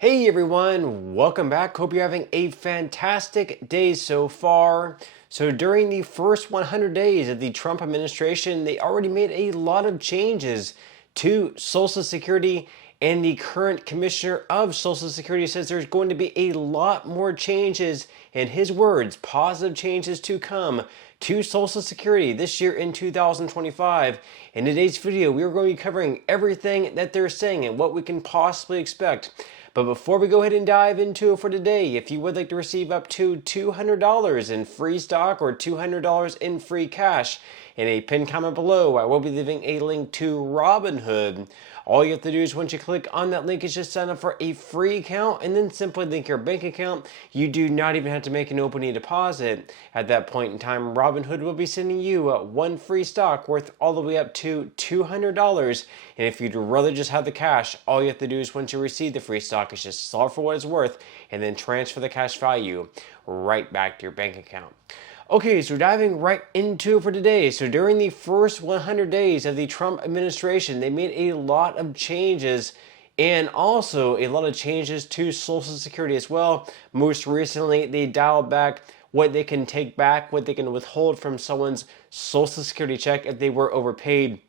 Hey everyone, welcome back. Hope you're having a fantastic day so far. So during the first 100 days of the Trump administration, they already made a lot of changes to Social Security, and the current commissioner of Social Security says there's going to be a lot more changes, in his words, positive changes to come to Social Security this year in 2025. In today's video, we are going to be covering everything that they're saying and what we can possibly expect. But before we go ahead and dive into it for today, if you would like to receive up to $200 in free stock or $200 in free cash, in a pinned comment below, I will be leaving a link to Robinhood. All you have to do is once you click on that link is just sign up for a free account and then simply link your bank account. You do not even have to make an opening deposit. At that point in time, Robinhood will be sending you one free stock worth all the way up to $200. And if you'd rather just have the cash, all you have to do is once you receive the free stock is just sell it for what it's worth and then transfer the cash value right back to your bank account. Okay, so diving right into it for today. So during the first 100 days of the Trump administration, they made a lot of changes and also a lot of changes to Social Security as well. Most recently, they dialed back what they can take back, what they can withhold from someone's Social Security check if they were overpaid,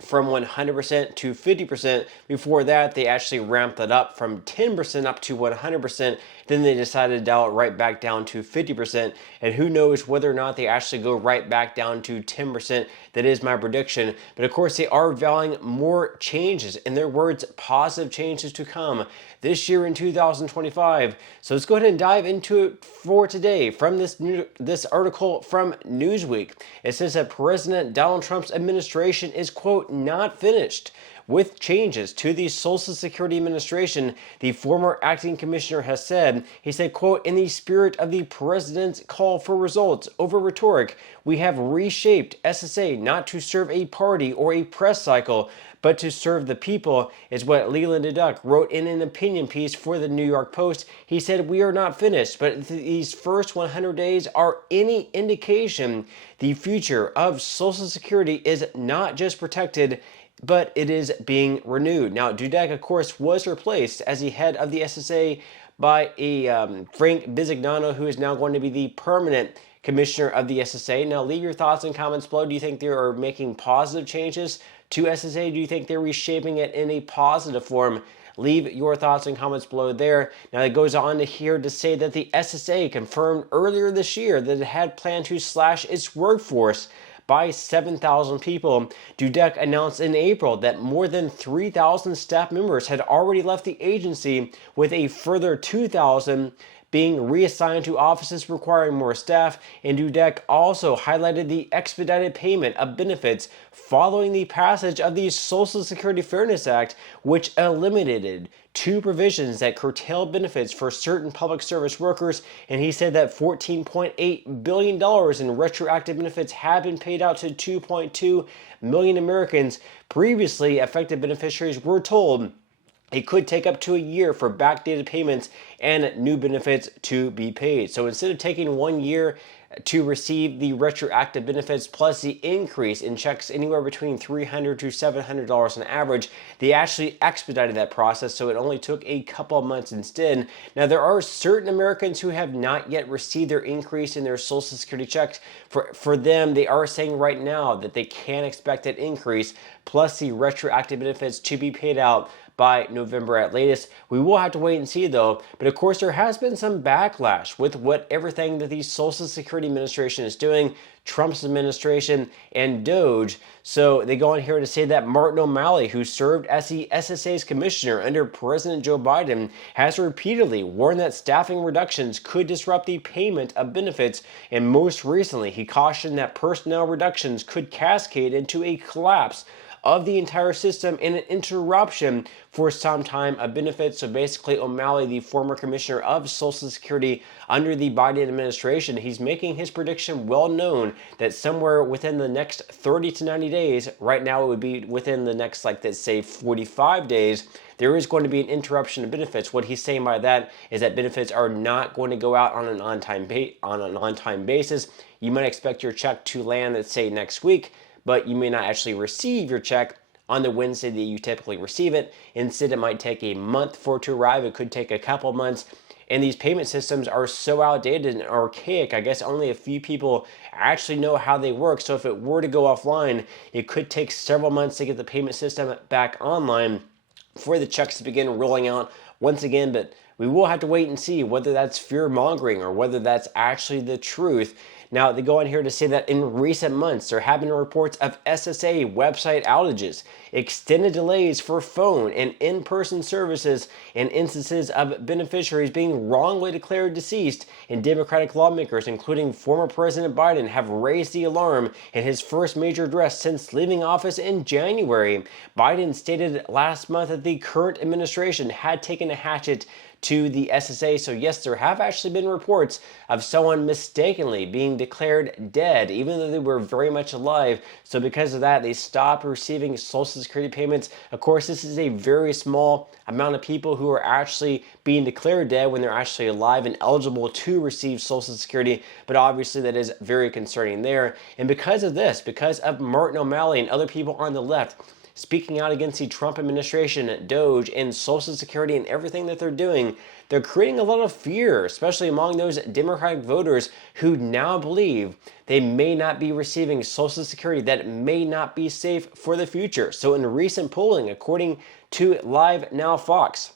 from 100% to 50%. Before that, they actually ramped it up from 10% up to 100%. Then they decided to dial it right back down to 50%. And who knows whether or not they actually go right back down to 10%. That is my prediction. But of course, they are vowing more changes. In their words, positive changes to come this year in 2025. So let's go ahead and dive into it for today. From this article from Newsweek, it says that President Donald Trump's administration is, quote, not finished with changes to the Social Security Administration. The former acting commissioner has said, he said, quote, in the spirit of the president's call for results over rhetoric, we have reshaped SSA not to serve a party or a press cycle, but to serve the people, is what Leland Duck wrote in an opinion piece for the New York Post. He said, we are not finished, but if these first 100 days are any indication, the future of Social Security is not just protected, but it is being renewed. Now, Dudek, of course, was replaced as the head of the SSA by a Frank Bisignano, who is now going to be the permanent commissioner of the SSA. Now, leave your thoughts and comments below. Do you think they are making positive changes to SSA? Do you think they're reshaping it in a positive form? Leave your thoughts and comments below there. Now, it goes on to here to say that the SSA confirmed earlier this year that it had planned to slash its workforce by 7,000 people. Dudek announced in April that more than 3,000 staff members had already left the agency, with a further 2,000 being reassigned to offices requiring more staff. And Dudek also highlighted the expedited payment of benefits following the passage of the Social Security Fairness Act, which eliminated two provisions that curtailed benefits for certain public service workers. And he said that $14.8 billion in retroactive benefits have been paid out to 2.2 million Americans. Previously, affected beneficiaries were told it could take up to a year for backdated payments and new benefits to be paid. So instead of taking 1 year to receive the retroactive benefits plus the increase in checks anywhere between $300 to $700 on average, they actually expedited that process, so it only took a couple of months instead. Now, there are certain Americans who have not yet received their increase in their Social Security checks. For them, they are saying right now that they can expect that increase plus the retroactive benefits to be paid out by November at latest. We will have to wait and see though. But of course, there has been some backlash with everything that the Social Security Administration is doing, Trump's administration, and DOJ. So they go on here to say that Martin O'Malley, who served as the SSA's commissioner under President Joe Biden, has repeatedly warned that staffing reductions could disrupt the payment of benefits. And most recently, he cautioned that personnel reductions could cascade into a collapse of the entire system and an interruption for some time of benefits. So basically, O'Malley, the former commissioner of Social Security under the Biden administration, he's making his prediction well known that somewhere within the next 30 to 90 days, right now it would be within the next, like, let's say 45 days, there is going to be an interruption of benefits. What he's saying by that is that benefits are not going to go out on an on-time basis. You might expect your check to land, let's say, next week, but you may not actually receive your check on the Wednesday that you typically receive it. Instead, it might take a month for it to arrive. It could take a couple months. And these payment systems are so outdated and archaic. I guess only a few people actually know how they work. So if it were to go offline, it could take several months to get the payment system back online for the checks to begin rolling out once again. But we will have to wait and see whether that's fear mongering or whether that's actually the truth. Now, they go on here to say that in recent months, there have been reports of SSA website outages, extended delays for phone and in-person services, and instances of beneficiaries being wrongly declared deceased. And Democratic lawmakers, including former President Biden, have raised the alarm in his first major address since leaving office in January. Biden stated last month that the current administration had taken a hatchet to the SSA. So yes, there have actually been reports of someone mistakenly being declared dead, even though they were very much alive. So because of that, they stopped receiving Social Security payments. Of course, this is a very small amount of people who are actually being declared dead when they're actually alive and eligible to receive Social Security. But obviously that is very concerning there. And because of this, because of Martin O'Malley and other people on the left speaking out against the Trump administration, DOGE, and Social Security and everything that they're doing, they're creating a lot of fear, especially among those Democratic voters who now believe they may not be receiving Social Security, that it may not be safe for the future. So in recent polling, according to Live Now Fox,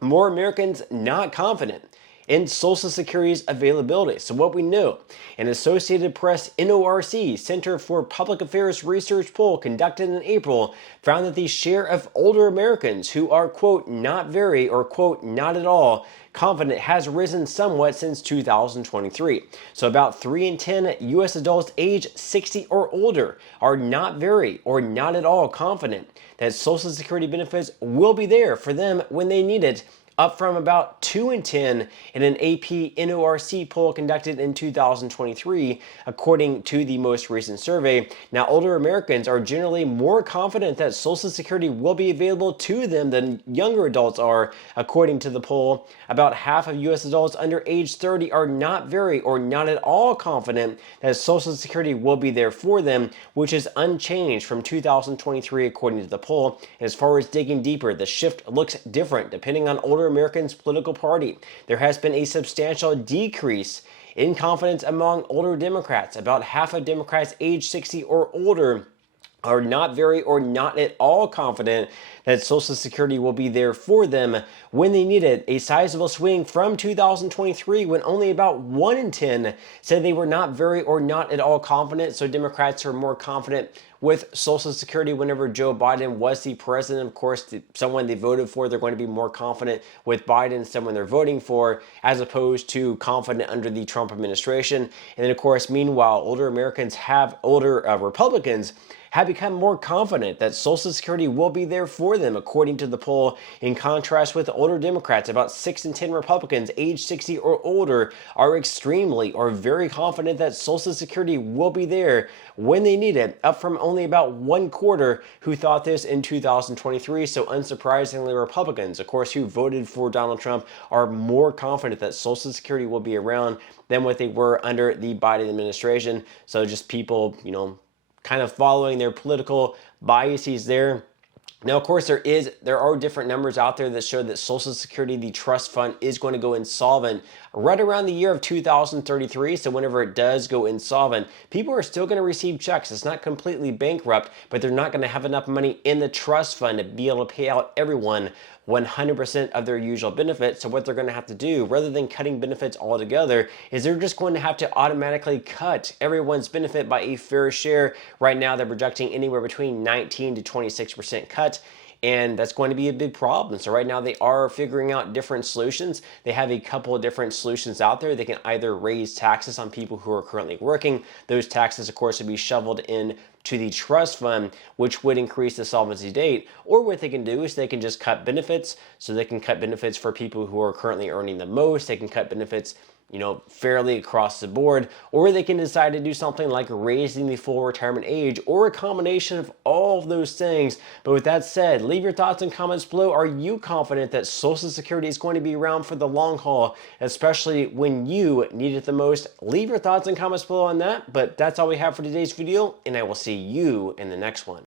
more Americans not confident in Social Security's availability. So what we know, an Associated Press NORC Center for Public Affairs research poll conducted in April found that the share of older Americans who are, quote, not very, or, quote, not at all confident has risen somewhat since 2023. So about 3 in 10 U.S. adults age 60 or older are not very or not at all confident that Social Security benefits will be there for them when they need it, up from about 2 in 10 in an AP NORC poll conducted in 2023, according to the most recent survey. Now, older Americans are generally more confident that Social Security will be available to them than younger adults are, according to the poll. About half of U.S. adults under age 30 are not very or not at all confident that Social Security will be there for them, which is unchanged from 2023, according to the poll. As far as digging deeper, the shift looks different depending on older Americans' political party. There has been a substantial decrease in confidence among older Democrats. About half of Democrats age 60 or older are not very or not at all confident that Social Security will be there for them when they need it. A sizable swing from 2023, when only about 1 in 10 said they were not very or not at all confident. So Democrats are more confident with Social Security whenever Joe Biden was the president. Of course, someone they voted for, they're going to be more confident with Biden, someone they're voting for, as opposed to confident under the Trump administration. And then, of course, meanwhile, older Republicans have become more confident that Social Security will be there for them, according to the poll. In contrast with older Democrats, about 6 in 10 Republicans age 60 or older are extremely or very confident that Social Security will be there when they need it, up from only about 1/4 who thought this in 2023. So unsurprisingly, Republicans, of course, who voted for Donald Trump, are more confident that Social Security will be around than what they were under the Biden administration. So just people, kind of following their political biases there. Now, of course, there are different numbers out there that show that Social Security, the trust fund, is going to go insolvent right around the year of 2033. So whenever it does go insolvent, people are still going to receive checks. It's not completely bankrupt, but they're not going to have enough money in the trust fund to be able to pay out everyone 100% of their usual benefits. So what they're going to have to do, rather than cutting benefits altogether, is they're just going to have to automatically cut everyone's benefit by a fair share. Right now, they're projecting anywhere between 19 to 26% cut. And that's going to be a big problem. So right now they are figuring out different solutions. They have a couple of different solutions out there. They can either raise taxes on people who are currently working. Those taxes, of course, would be shoveled in to the trust fund, which would increase the solvency date. Or what they can do is they can just cut benefits. So they can cut benefits for people who are currently earning the most. They can cut benefits fairly across the board, or they can decide to do something like raising the full retirement age, or a combination of all of those things. But with that said, leave your thoughts and comments below. Are you confident that Social Security is going to be around for the long haul, especially when you need it the most? Leave your thoughts and comments below on that. But that's all we have for today's video, and I will see you in the next one.